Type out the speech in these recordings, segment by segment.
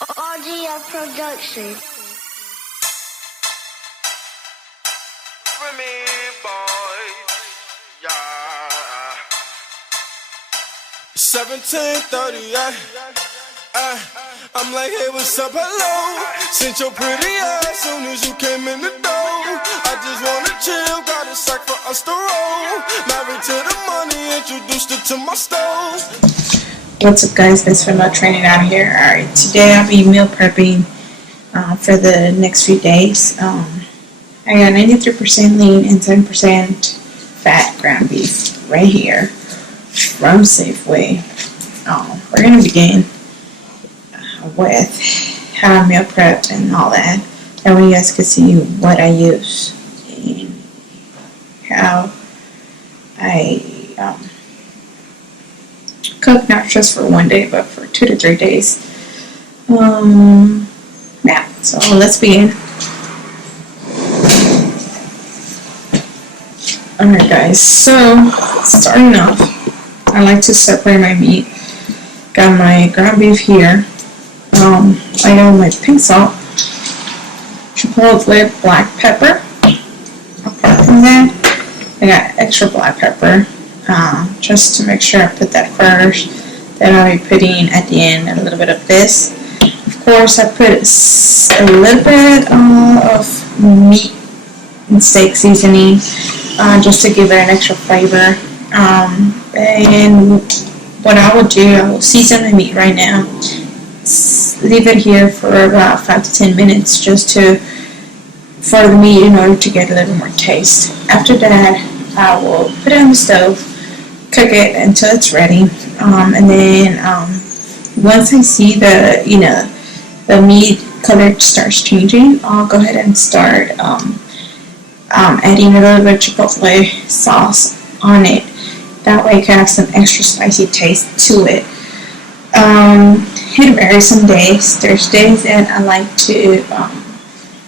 RGF Production. Remy boy, yeah. 1738. I'm like, hey, what's up, hello? Sent your pretty ass soon as you came in the door. I just wanna chill, got a sack for us to roll. Married to the money, introduced her to my stove. What's up, guys? This is Remote Training out here. Alright, today I'll be meal prepping for the next few days. I got 93% lean and 10% fat ground beef right here from Safeway. We're going to begin with how I meal prep and all that. That way you guys can see what I use and how I cook, not just for one day, but for 2 to 3 days. Yeah, so let's begin. Alright, guys, so starting off, I like to separate my meat. Got my ground beef here. I got my pink salt, chipotle black pepper. Apart from that, I got extra black pepper. Just to make sure I put that first. Then I'll be putting at the end a little bit of this. Of course, I put a little bit of meat and steak seasoning just to give it an extra flavor. And what I will do, I will season the meat right now. Leave it here for about 5 to 10 minutes just for the meat in order to get a little more taste. After that, I will put it on the stove, cook it until it's ready, and then once I see the meat color starts changing, I'll go ahead and start adding a little bit of chipotle sauce on it. That way it can have some extra spicy taste to it. It varies some days. There's days that I like to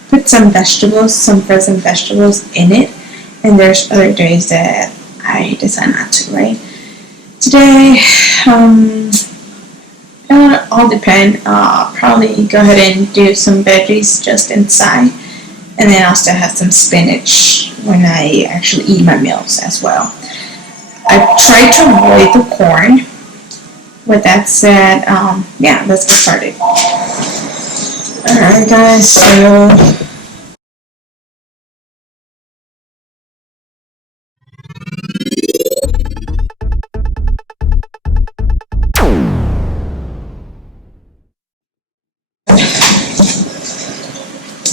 put some vegetables, some frozen vegetables in it, and there's other days that I decide not to, right? Today, it'll all depend. I'll probably go ahead and do some veggies just inside, and then I'll still have some spinach when I actually eat my meals as well. I try to avoid the corn. With that said, yeah, let's get started. Alright, guys, so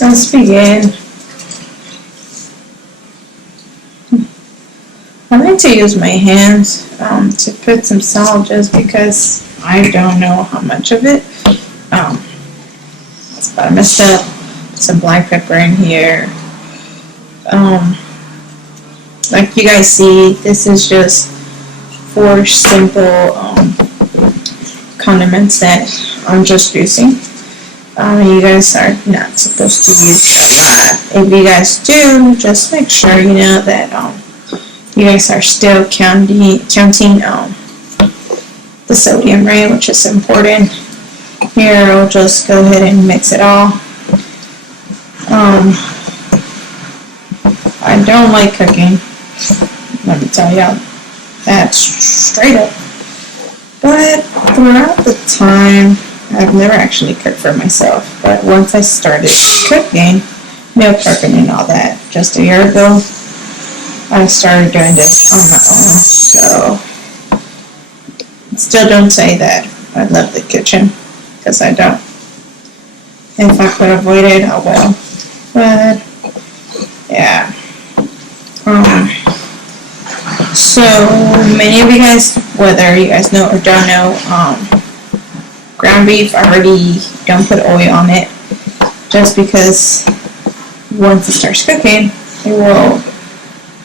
let's begin. I like to use my hands to put some salt just because I don't know how much of it. That's about messed up. Some black pepper in here. Like you guys see, this is just 4 simple condiments that I'm just using. You guys are not supposed to use a lot. If you guys do, just make sure you know that you guys are still counting the sodium, right, which is important. Here, I'll just go ahead and mix it all. I don't like cooking. Let me tell y'all that straight up. But throughout the time, I've never actually cooked for myself. But once I started cooking, meal prepping and all that, just a year ago, I started doing this on my own. So, still don't say that I love the kitchen, because I don't. If I could avoid it, I will. But, yeah. So, many of you guys, whether you guys know or don't know, ground beef, I already don't put oil on it, just because once it starts cooking,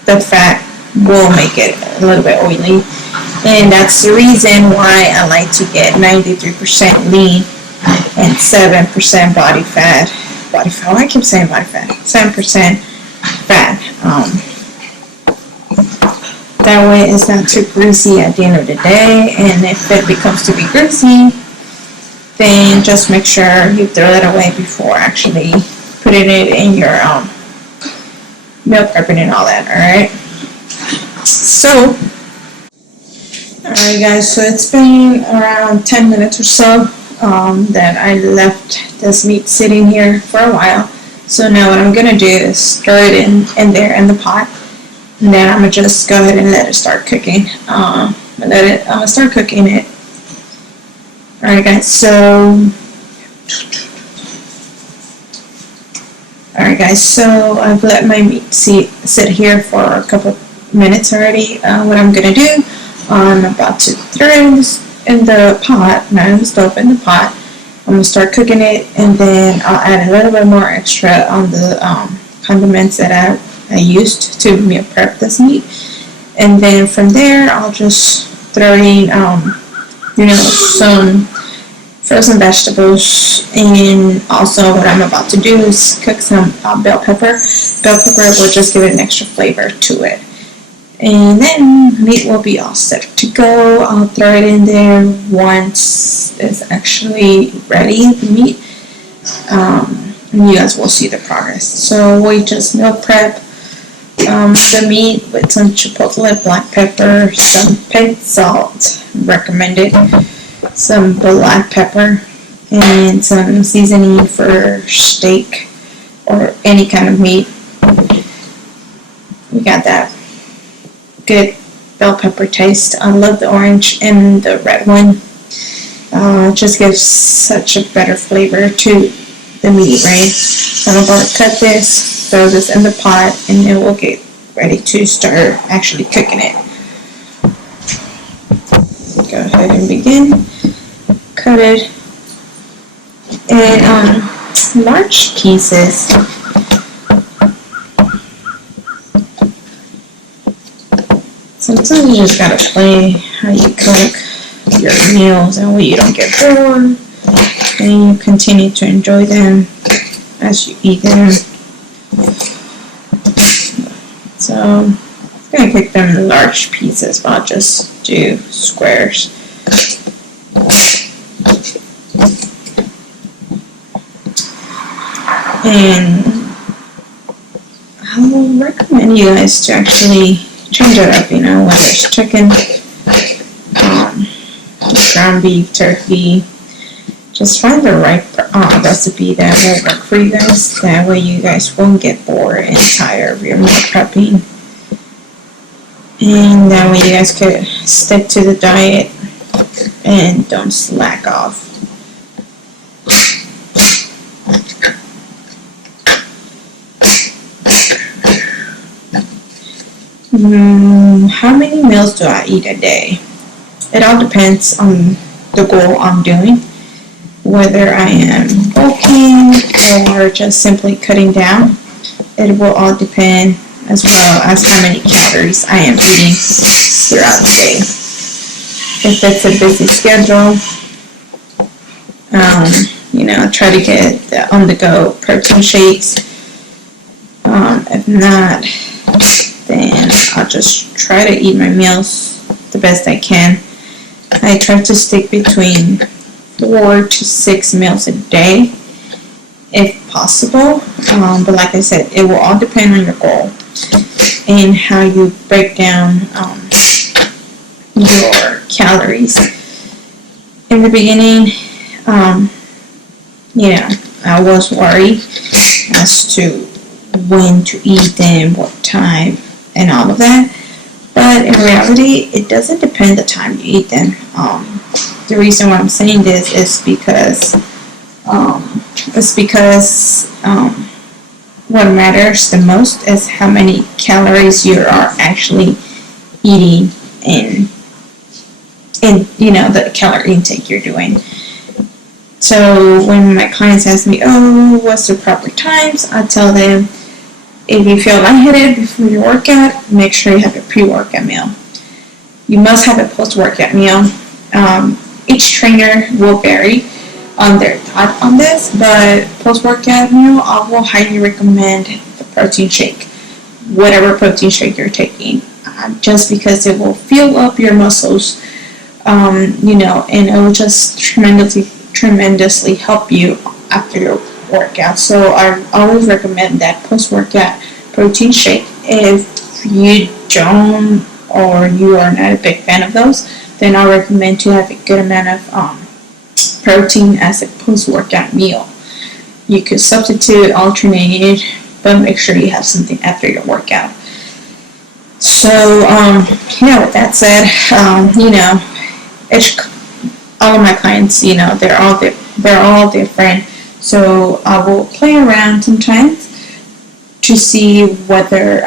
the fat will make it a little bit oily. And that's the reason why I like to get 93% lean and 7% body fat. Why I keep saying body fat? 7% fat. That way it's not too greasy at the end of the day. And if it becomes to be greasy, then just make sure you throw it away before actually putting it in your meal prepping and all that. Alright, so alright guys, so it's been around 10 minutes or so that I left this meat sitting here for a while. So now what I'm gonna do is stir it in there in the pot, and then I'm gonna just go ahead and let it start cooking. I'm gonna start cooking it. Alright guys, so I've let my meat sit here for a couple minutes already. What I'm gonna do, I'm about to throw it in the pot, not in the stove, in the pot. I'm gonna start cooking it, and then I'll add a little bit more extra on the condiments that I used to meal prep this meat, and then from there I'll just throw in some frozen vegetables, and also what I'm about to do is cook some bell pepper. Bell pepper will just give it an extra flavor to it. And then meat will be all set to go. I'll throw it in there once it's actually ready, the meat. And you guys will see the progress. So we just meal prep the meat with some chipotle black pepper, some pink salt, recommended, some black pepper, and some seasoning for steak or any kind of meat. We got that good bell pepper taste. I love the orange and the red one. It just gives such a better flavor to the meat, right? So I'm about to cut this, throw this in the pot, and then we'll get ready to start actually cooking it. Go ahead and begin. Cut it in large pieces. Sometimes you just gotta play how you cook your meals, and way you don't get bored, and you continue to enjoy them as you eat them. So I'm gonna cook them in large pieces, but I'll just do squares. And I will recommend you guys to actually change it up, whether it's chicken, ground beef, turkey. Just find the right recipe that will work for you guys. That way you guys won't get bored and tired of your meal prepping. And that way you guys could stick to the diet and don't slack off. How many meals do I eat a day? It all depends on the goal I'm doing, whether I am bulking or just simply cutting down. It will all depend, as well as how many calories I am eating throughout the day. If it's a busy schedule, try to get the on-the-go protein shakes. If not, then I'll just try to eat my meals the best I can. I try to stick between 4 to 6 meals a day, if possible. But like I said, it will all depend on your goal and how you break down your calories. In the beginning, I was worried as to when to eat them, what time, and all of that. But in reality, it doesn't depend the time you eat them. The reason why I'm saying this is because what matters the most is how many calories you are actually eating in the calorie intake you're doing. So when my clients ask me, what's the proper times, I tell them, if you feel lightheaded before your workout, make sure you have a pre-workout meal. You must have a post-workout meal. Each trainer will vary on their thought on this, but post-workout meal, I will highly recommend the protein shake, whatever protein shake you're taking, just because it will fuel up your muscles, and it will just tremendously tremendously help you after your workout. So I always recommend that post-workout protein shake. If you don't or you are not a big fan of those, then I recommend to have a good amount of protein as a post-workout meal. You could substitute, alternate it, but make sure you have something after your workout. So, with that said, all of my clients, they're all different. So I will play around sometimes to see whether,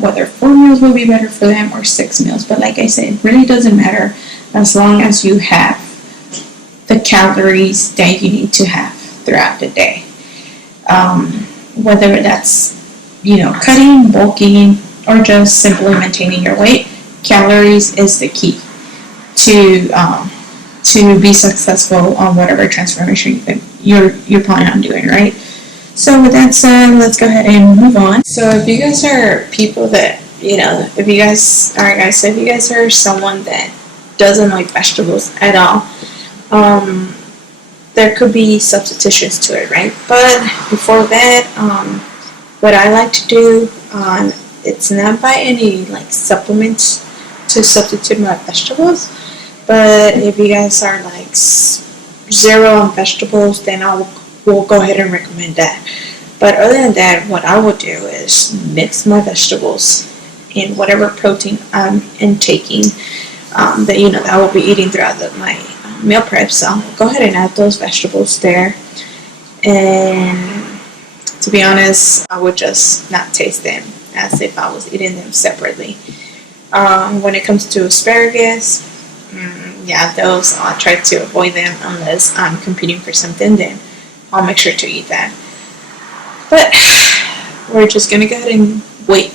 whether 4 meals will be better for them or 6 meals. But like I said, it really doesn't matter as long as you have the calories that you need to have throughout the day. Whether that's, cutting, bulking, or just simply maintaining your weight, calories is the key to be successful on whatever transformation you're planning on doing, right? So with that said, let's go ahead and move on. So if you guys are people that, if you guys are someone that doesn't like vegetables at all, there could be substitutions to it, right? But before that, what I like to do, it's not by any like supplements to substitute my vegetables, but if you guys are like zero on vegetables, then we'll go ahead and recommend that. But other than that, what I would do is mix my vegetables in whatever protein I'm intaking, that I will be eating throughout my meal prep. So I'll go ahead and add those vegetables there, and to be honest, I would just not taste them as if I was eating them separately. When it comes to asparagus, those I'll try to avoid them unless I'm competing for something. Then I'll make sure to eat that. But we're just gonna go ahead and wait.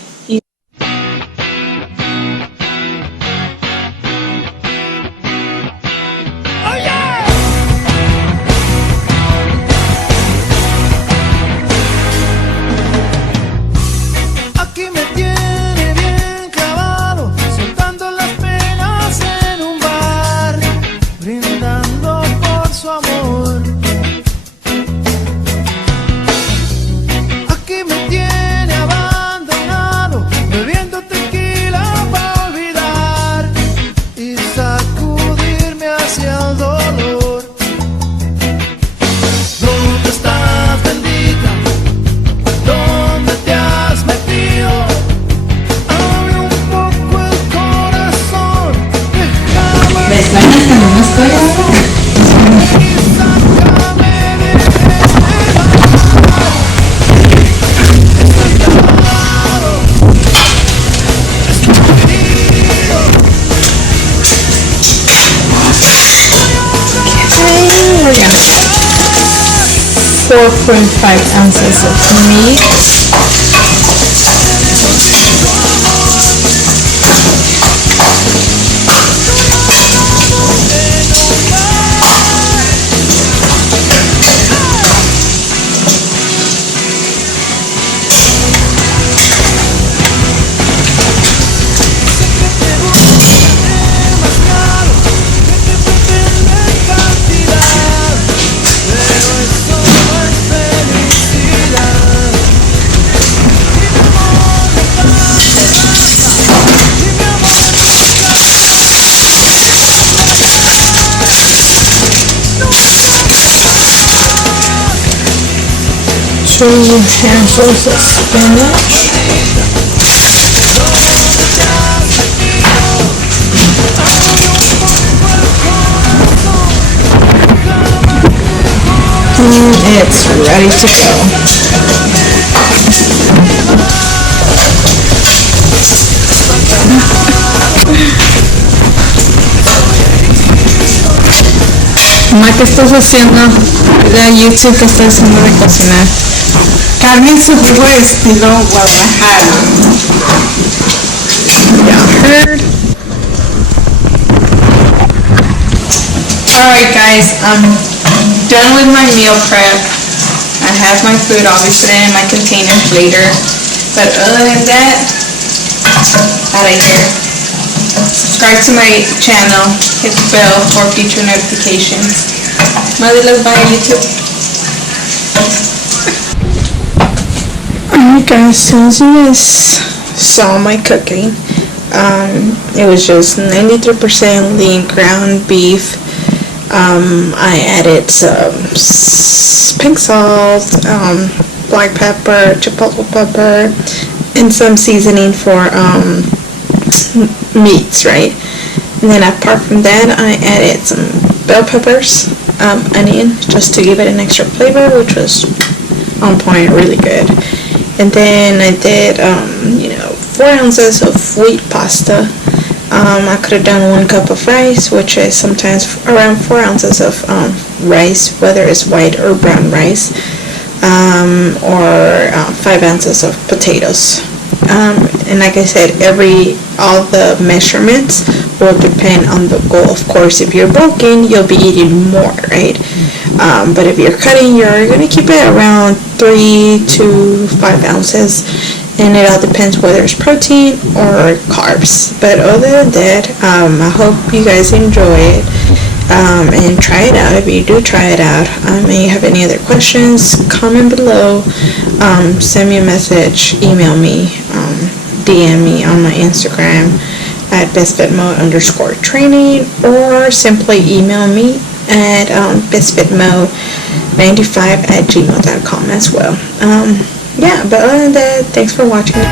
We're gonna get 4.5 ounces of meat. Handfuls of spinach. It's ready to go. Ma, ¿qué estás haciendo? De YouTube, ¿qué estás haciendo de cocinar? Carne en su jugo estilo Guadalajara. Yeah, heard. Alright guys, I'm done with my meal prep. I have my food obviously in my containers later. But other than that, out of here. Subscribe to my channel, hit the bell for future notifications. Madre las va a YouTube. Alright guys, so as you guys saw my cooking, it was just 93% lean ground beef. I added some pink salt, black pepper, chipotle pepper, and some seasoning for meats, right? And then apart from that, I added some bell peppers, onion, just to give it an extra flavor, which was on point, really good. And then I did, 4 ounces of wheat pasta. I could have done 1 cup of rice, which is sometimes around 4 ounces of rice, whether it's white or brown rice, or 5 ounces of potatoes. And like I said, all the measurements will depend on the goal. Of course, if you're bulking, you'll be eating more, right? But if you're cutting, you're going to keep it around 3 to 5 ounces. And it all depends whether it's protein or carbs. But other than that, I hope you guys enjoy it and try it out. If you do try it out, and you have any other questions, comment below, send me a message, email me, DM me on my Instagram at bestfitmo_training, or simply email me at bestfitmo95@gmail.com as well. Yeah, but other than that, thanks for watching.